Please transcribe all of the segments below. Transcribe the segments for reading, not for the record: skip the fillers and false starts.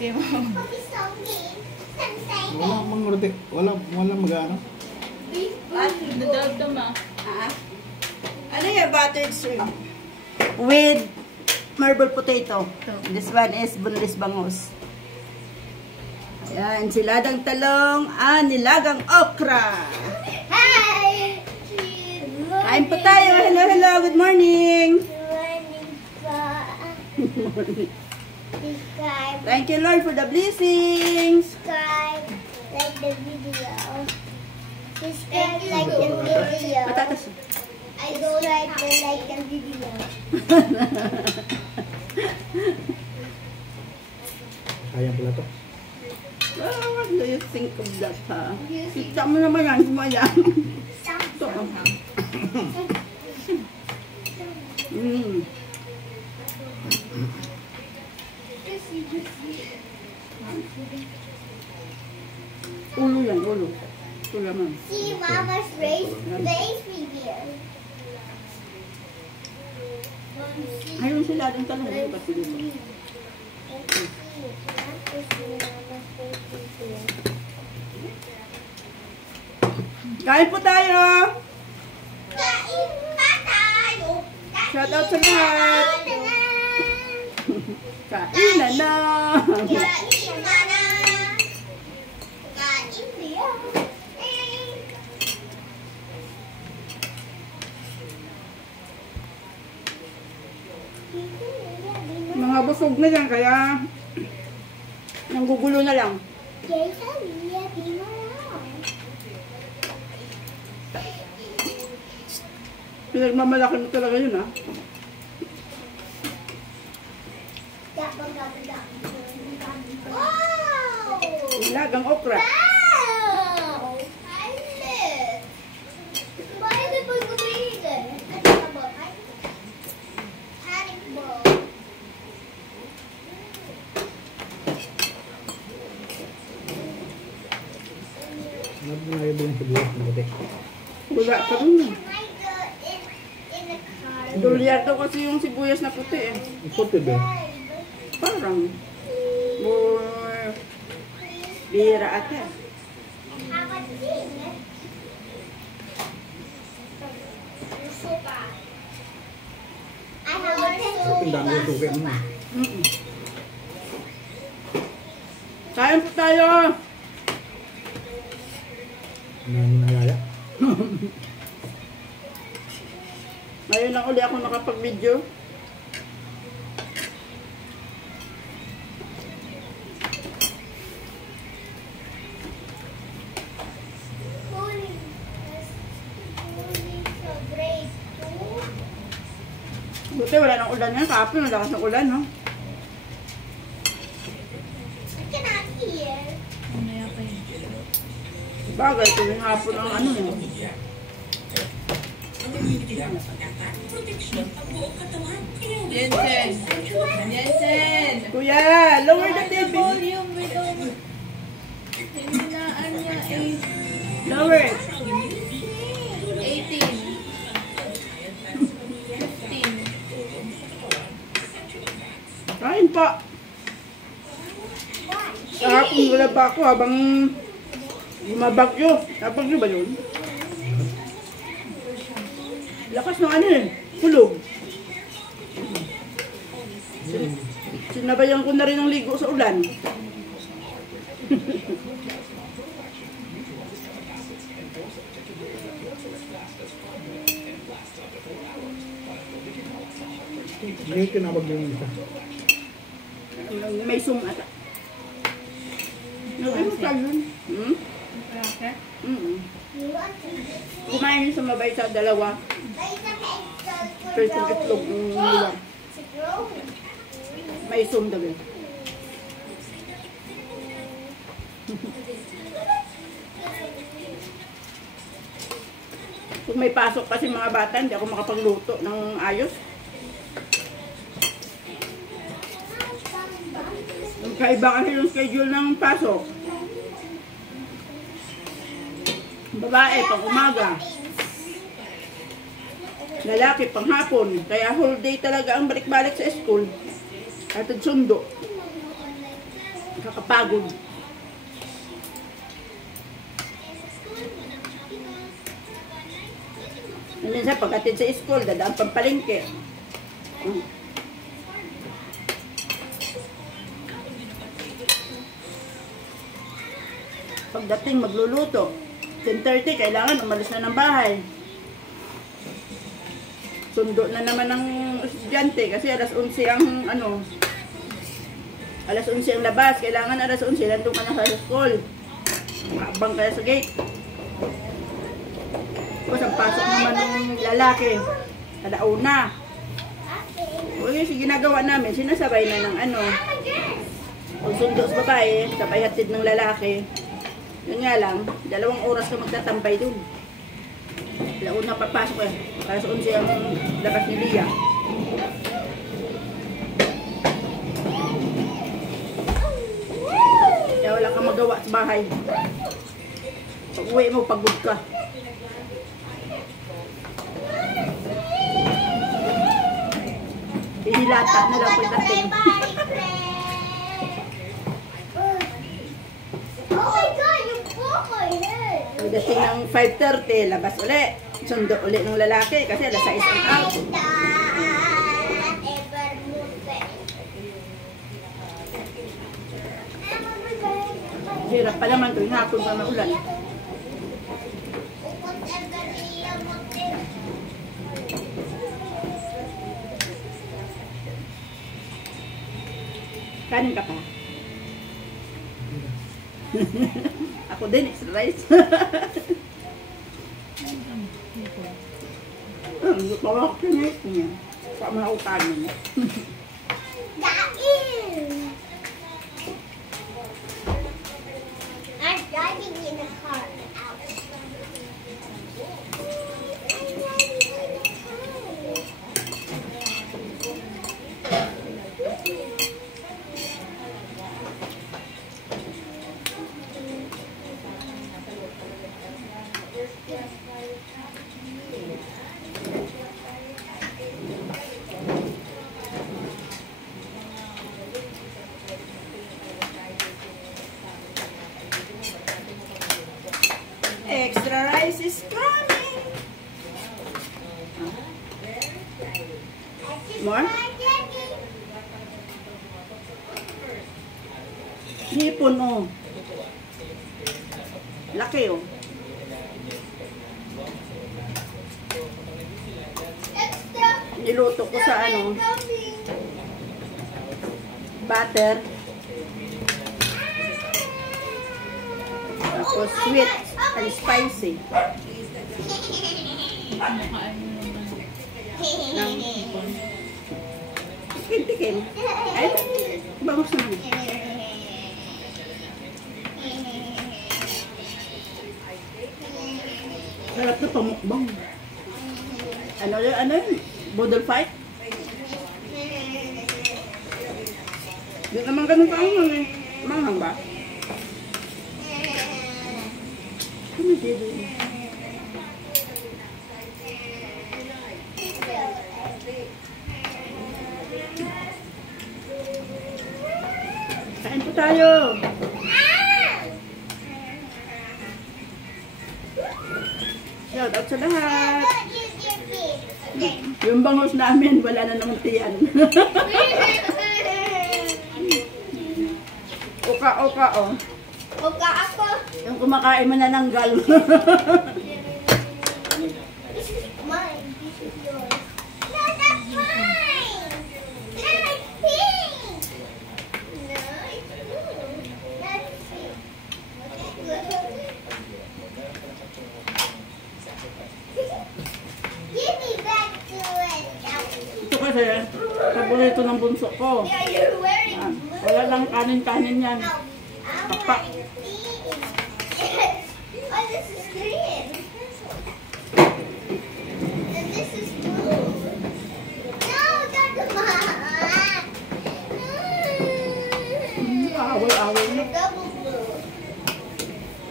birthday mo. Wala mang birthday. Wala mag-ano. Nadalab to ma. Ano yung buttered shrimp? With marble potato. This one is boneless bangus. Ayan, enchiladang talong, nilagang okra. Hi! Kain po tayo. Hello, hello. Good morning. Subscribe. Thank you, Lord, for the blessings. Subscribe. Like the video. Subscribe, like the video. Patatas. I don't like the video. Sayang pala to. What do you think of that, ha? Kita mo naman yan, sumayan. Ito. Ulo yan, ulo. Ito naman. See Mama's face video. Ayun sila din talong. Kasi dito. Kain po tayo! Kain pa tayo! Shout out sa lahat! Kain na na! Kain na na! Kain niya! Mga busog na yan, kaya nanggugulo na lang. Kaya sabi niya, di mo lang. Pinagmamalaki mo talaga yun, ha? Wow! Ilagang okra. Wow! I lit. Bakit ito yung kumihin? At saka ba? Panic ball. Ano na yung yung sibuyas ng puti? Wala pa rin. Can I go in the car? Dolyar daw kasi yung sibuyas na puti, eh. Ang puti ba? Parang. Bira ate. How about this? Suka. I have a Ang dami yung suki mo. Kain po tayo! Ang dami ng halaya. Ngayon lang uli ako nakapag-video. Buti wala nang ulan yan. Kahapon nalakas ng ulan, no? I cannot hear. Mamaya pa yun. Bagay, tuwing hapon ang ano, no? Jensen! Jensen! Kuya, lower the TV. Volume below. Hinaan niya Lower it. 18. 15. Kain pa. Kahapon wala pa ako habang lumabagyo. Nabagyo ba yun? Lakas ng ano eh. Kulog. Sinabayan ko na rin ang ligo sa ulan. Hindi kinabag yung isa. May sum ata. Ano sa yun? Okay. Kumain yun sa mabay sa dalawa. Pero itong itlog nilang. May sum daw yun. Kung may pasok kasi mga bata, hindi ako makapagluto ng ayos. Kaiba kasi yung schedule ng pasok. Babae, pang umaga. Lalaki, pang hapon. Kaya whole day talaga ang balik-balik sa school. At sundo. Nakakapagod. Minsan pagkatid sa school, dadaan pang palengke. Pagdating magluluto, 10:30 kailangan umalis na ng bahay. Sundo na naman ng estudyante kasi alas 11 ang alas 11 ang labas. Kailangan alas 11 nandun ka na sa school. Maabang kaya sa gate. Tapos ang pasok naman ng lalaki. Alauna. Uy, ginagawa namin, sinasabay na ng pag sundo sa babae, sabay hatid ng lalaki. Yun nga lang, 2 oras ka magtatambay dun. Alauna papasok eh. Alas 11 ang labas ni Lia. Kaya wala kang magawa sa bahay. Pag uwi mo, pagod ka. Hinilata na lang pagdating. Oh my God, you broke my head. Pagdating ng 5:30, labas uli. Sundo uli ng lalaki kasi alas 6 ang out. Hirap pa naman tuwing hapon pa maulan. Kanin ka pa? Ako din, extra rice. Parang kinit niya. Sama ako kanin. Dain! I'm driving in a car. Extra rice is coming! More? Hipon oh. Laki oh. Extra. Niluto ko sa butter. Tapos sweet and spicy. Tikim-tikim. Ay, bangus naman. Sarap na pamukbang. Ano yun? Boodle fight? Di naman ganun kaangang eh. Manghang ba? Ano dito? Kain po tayo. Shout out sa lahat. Yung bangus namin, wala na naman tiyan. Oka-oka oh. Oka ako. Yung kumakain mo na nanggal. This is mine. This is yours. No, that's mine. No, it's pink. No, it's blue. That's pink. Give me back to it. Ito kasi, paborito ng bunso ko. Yeah, you're wearing Ah, blue. wala lang kanin-kanin yan. I'm Papa. wearing pink. Oh, this is green. And this is blue. No, that's mine. Away-away na. Double blue.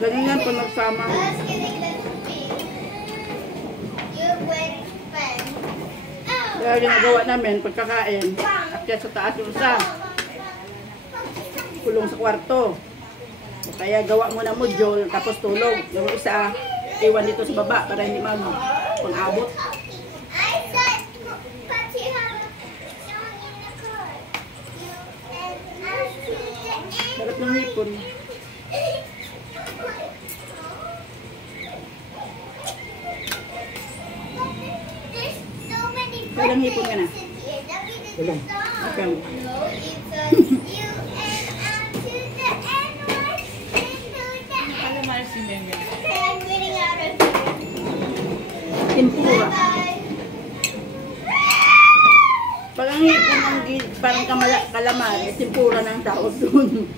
Ganyan yan pag nagsama. I was getting that pink. You're wearing pen. Oh. Kaya ginagawa namin pagkakain. Akyat sa taas yung isa. kulong sa kwarto. O kaya gawa mo na module, tapos tulog. Yung isa, iwan dito sa baba para hindi pang-abot. I said, but you have a song in the car. You and I to the end. Sarap ng hipon. There's so many Kailang hipon ka na? buttons in here. That means it's Kailang? a song. Kailang? No, it's a you and I to the end. What? Into the end. Alam mo si Meme. Okay, I'm getting out of here. Tempura. Bye. Pag ang hipon ng parang kalamar, tempura ng tawag doon.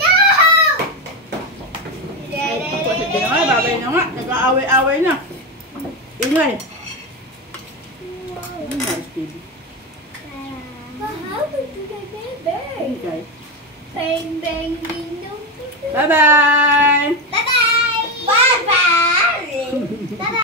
No! Ako sa din nga, babay na nga. Nag-aaway-aaway na. Ingay. Nice, baby. But how would you get bang bang? Ingay. Bang bang ding dong. Bye-bye!